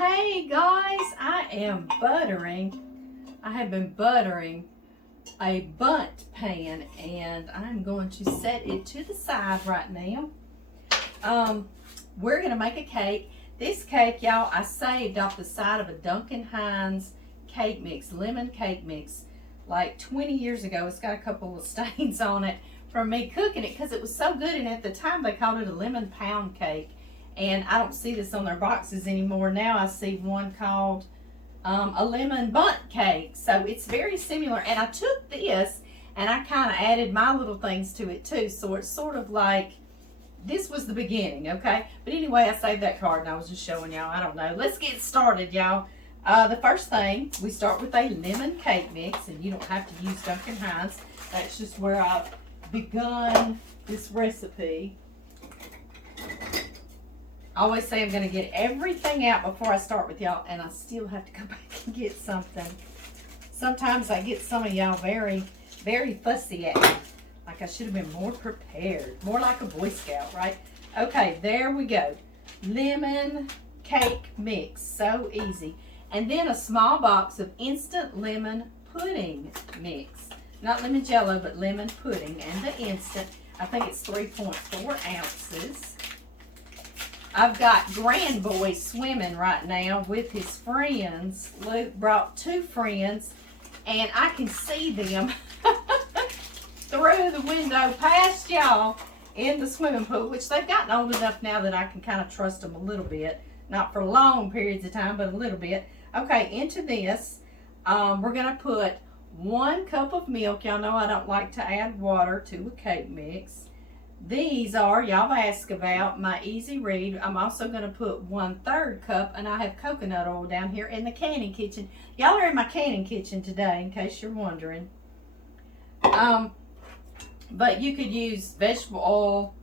Hey guys, I have been buttering a Bundt pan, and I'm going to set it to the side right now. We're going to make a cake. This cake, y'all, I saved off the side of a Duncan Hines cake mix, lemon cake mix, like 20 years ago. It's got a couple of stains on it from me cooking it because it was so good, and at the time they called it a lemon pound cake. And I don't see this on their boxes anymore. Now I see one called a lemon Bundt cake. So it's very similar. And I took this and I kind of added my little things to it too. So it's sort of like, this was the beginning, okay? But anyway, I saved that card and I was just showing y'all. I don't know. Let's get started, y'all. The first thing, we start with a lemon cake mix. And you don't have to use Duncan Hines. That's just where I've begun this recipe. I always say I'm going to get everything out before I start with y'all, and I still have to go back and get something. Sometimes I get some of y'all very, very fussy at me. Like I should have been more prepared. More like a Boy Scout, right? Okay, there we go. Lemon cake mix. So easy. And then a small box of instant lemon pudding mix. Not lemon jello, but lemon pudding. And the instant, I think it's 3.4 ounces. I've got Grand Boy swimming right now with his friends. Luke brought 2 friends, and I can see them through the window past y'all in the swimming pool, which they've gotten old enough now that I can kind of trust them a little bit. Not for long periods of time, but a little bit. Okay, into this, we're going to put 1 cup of milk. Y'all know I don't like to add water to a cake mix. These are, y'all asked about, my Easy Read. I'm also going to put 1/3 cup, and I have coconut oil down here in the canning kitchen. Y'all are in my canning kitchen today, in case you're wondering. But you could use vegetable oil,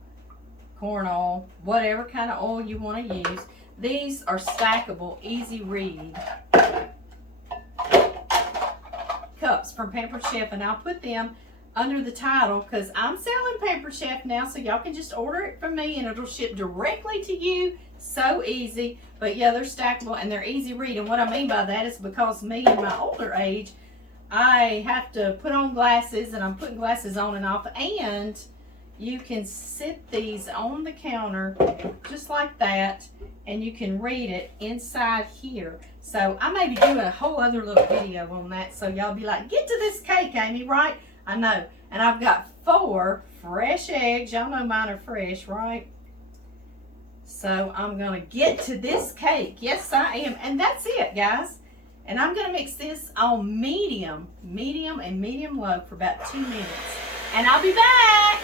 corn oil, whatever kind of oil you want to use. These are stackable Easy Read cups from Pampered Chef, and I'll put them under the title because I'm selling Pampered Chef now, so y'all can just order it from me and it'll ship directly to you. So easy. But yeah, they're stackable and they're easy read. And what I mean by that is because me in my older age, I have to put on glasses, and I'm putting glasses on and off, and you can sit these on the counter just like that, and you can read it inside here. So I may be doing a whole other little video on that, so y'all be like, get to this cake, Amy, right? I know. And I've got 4 fresh eggs. Y'all know mine are fresh, right? So I'm going to get to this cake. Yes, I am. And that's it, guys. And I'm going to mix this on medium and medium low for about 2 minutes. And I'll be back.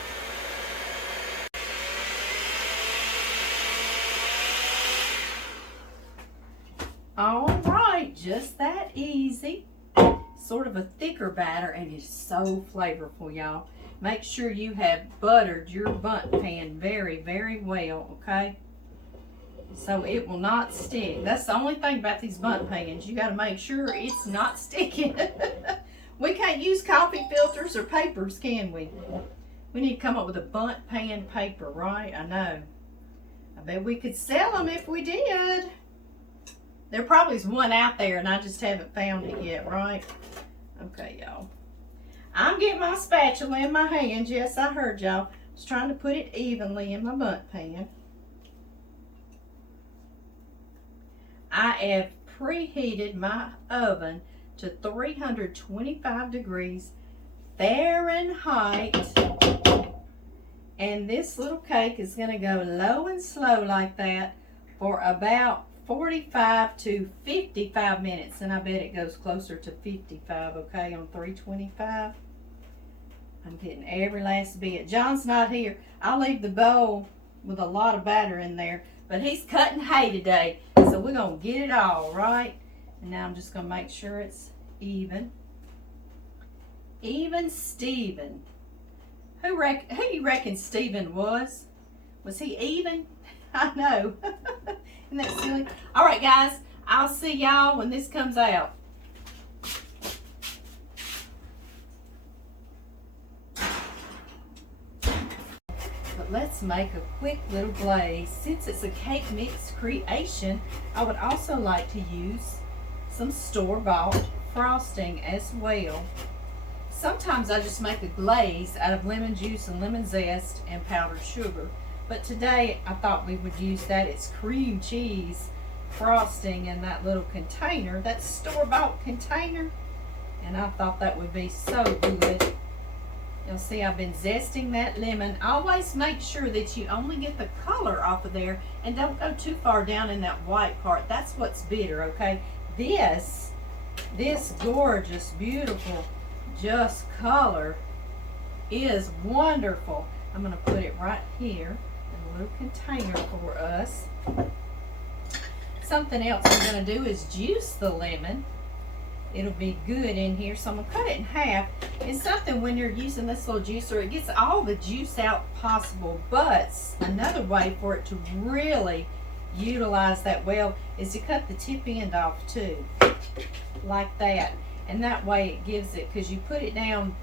All right, just that easy. Sort of a thicker batter, and it's so flavorful, y'all. Make sure you have buttered your Bundt pan very, very well, okay? So it will not stick. That's the only thing about these Bundt pans. You got to make sure it's not sticking. We can't use coffee filters or papers, can we? We need to come up with a Bundt pan paper, right? I know. I bet we could sell them if we did. There probably is one out there, and I just haven't found it yet, right? Okay, y'all. I'm getting my spatula in my hands. Yes, I heard y'all. I was trying to put it evenly in my Bundt pan. I have preheated my oven to 325 degrees Fahrenheit. And this little cake is going to go low and slow like that for about 45 to 55 minutes, and I bet it goes closer to 55, okay, on 325. I'm getting every last bit. John's not here. I'll leave the bowl with a lot of batter in there, but he's cutting hay today, so we're going to get it all, right? And now I'm just going to make sure it's even. Even Steven. Who you reckon Steven was? Was he even? I know. Isn't that silly? All right, guys. I'll see y'all when this comes out. But let's make a quick little glaze. Since it's a cake mix creation, I would also like to use some store-bought frosting as well. Sometimes I just make a glaze out of lemon juice and lemon zest and powdered sugar. But today I thought we would use that. It's cream cheese frosting in that little container, that store-bought container. And I thought that would be so good. You'll see I've been zesting that lemon. Always make sure that you only get the color off of there and don't go too far down in that white part. That's what's bitter, okay? This gorgeous, beautiful, just color is wonderful. I'm going to put it right here in a little container for us. Something else I'm going to do is juice the lemon. It'll be good in here, so I'm going to cut it in half. It's something when you're using this little juicer, it gets all the juice out possible, but another way for it to really utilize that well is to cut the tip end off too, like that. And that way it gives it, because you put it down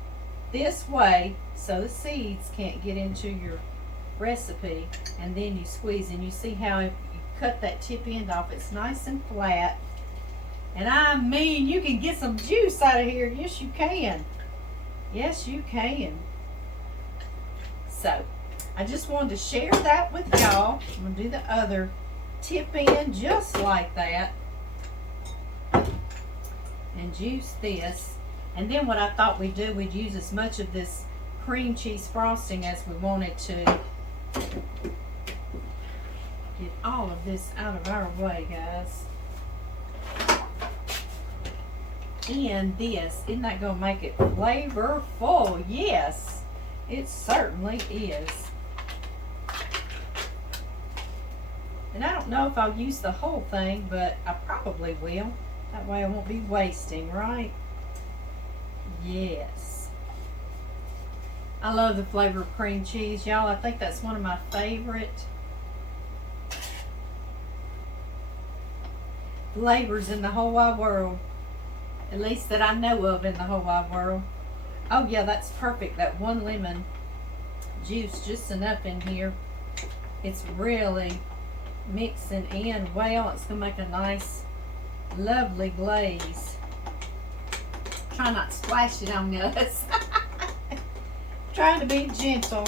this way so the seeds can't get into your recipe, and then you squeeze, and you see how if you cut that tip end off, it's nice and flat. And I mean, you can get some juice out of here. Yes, you can. Yes, you can. So, I just wanted to share that with y'all. I'm going to do the other tip end just like that. And juice this. And then what I thought we'd do, we'd use as much of this cream cheese frosting as we wanted to. Get all of this out of our way, guys. And this, isn't that going to make it flavorful? Yes, it certainly is. And I don't know if I'll use the whole thing, but I probably will. That way I won't be wasting, right? Yes. I love the flavor of cream cheese, y'all. I think that's one of my favorite flavors in the whole wide world. At least that I know of in the whole wide world. Oh yeah, that's perfect. That one lemon juice, just enough in here. It's really mixing in well. It's going to make a nice, lovely glaze. Try not to splash it on us. Trying to be gentle.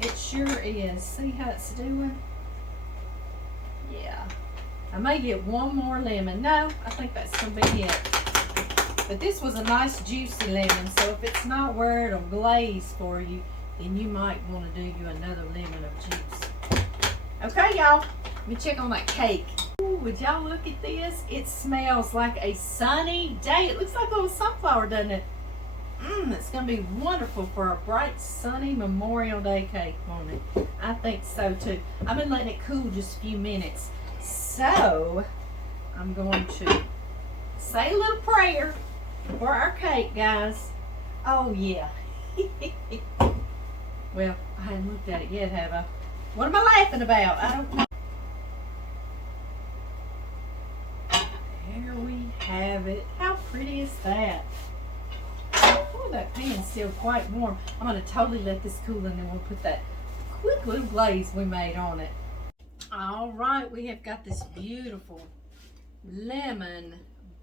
It sure is. See how it's doing? Yeah. I may get one more lemon. No, I think that's going to be it. But this was a nice juicy lemon, so if it's not where it'll glaze for you, then you might want to do you another lemon of juice. Okay, y'all. Let me check on that cake. Ooh, would y'all look at this? It smells like a sunny day. It looks like a little sunflower, doesn't it? It's going to be wonderful for a bright, sunny Memorial Day cake, won't it? I think so, too. I've been letting it cool just a few minutes. So, I'm going to say a little prayer for our cake, guys. Oh, yeah. Well, I hadn't looked at it yet, have I? What am I laughing about? I don't know. There we have it. How pretty is that? Oh, that pan's still quite warm. I'm going to totally let this cool, and then we'll put that quick little glaze we made on it. All right, we have got this beautiful lemon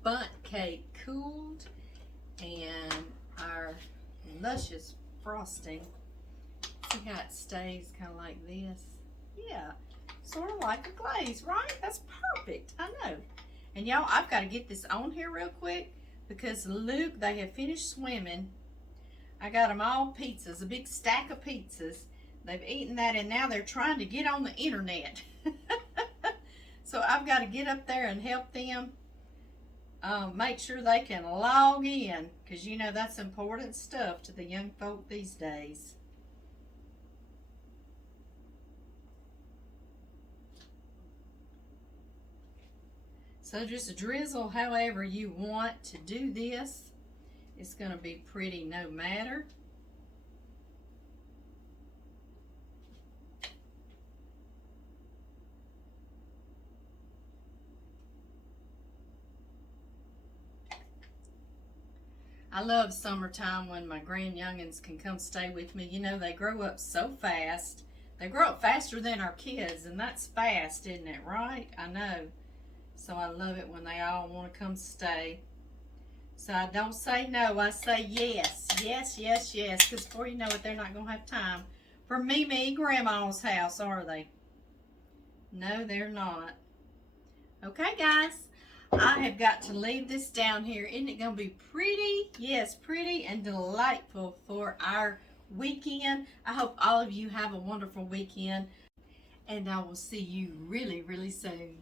bundt cake cooled, and our luscious frosting. See how it stays kind of like this? Yeah, sort of like a glaze, right? That's perfect, I know. And y'all, I've got to get this on here real quick because Luke, they have finished swimming. I got them all pizzas, a big stack of pizzas. They've eaten that, and now they're trying to get on the internet. So I've got to get up there and help them make sure they can log in, because you know that's important stuff to the young folk these days. So just drizzle however you want to do this. It's going to be pretty no matter. I love summertime when my grand youngins can come stay with me. You know, they grow up so fast. They grow up faster than our kids, and that's fast, isn't it, right? I know. So I love it when they all want to come stay. So I don't say no, I say yes. Yes, yes, yes. Because before you know it, they're not going to have time for Mimi Grandma's house, are they? No, they're not. Okay, guys. I have got to leave this down here. Isn't it going to be pretty? Yes, pretty and delightful for our weekend. I hope all of you have a wonderful weekend. And I will see you really, really soon.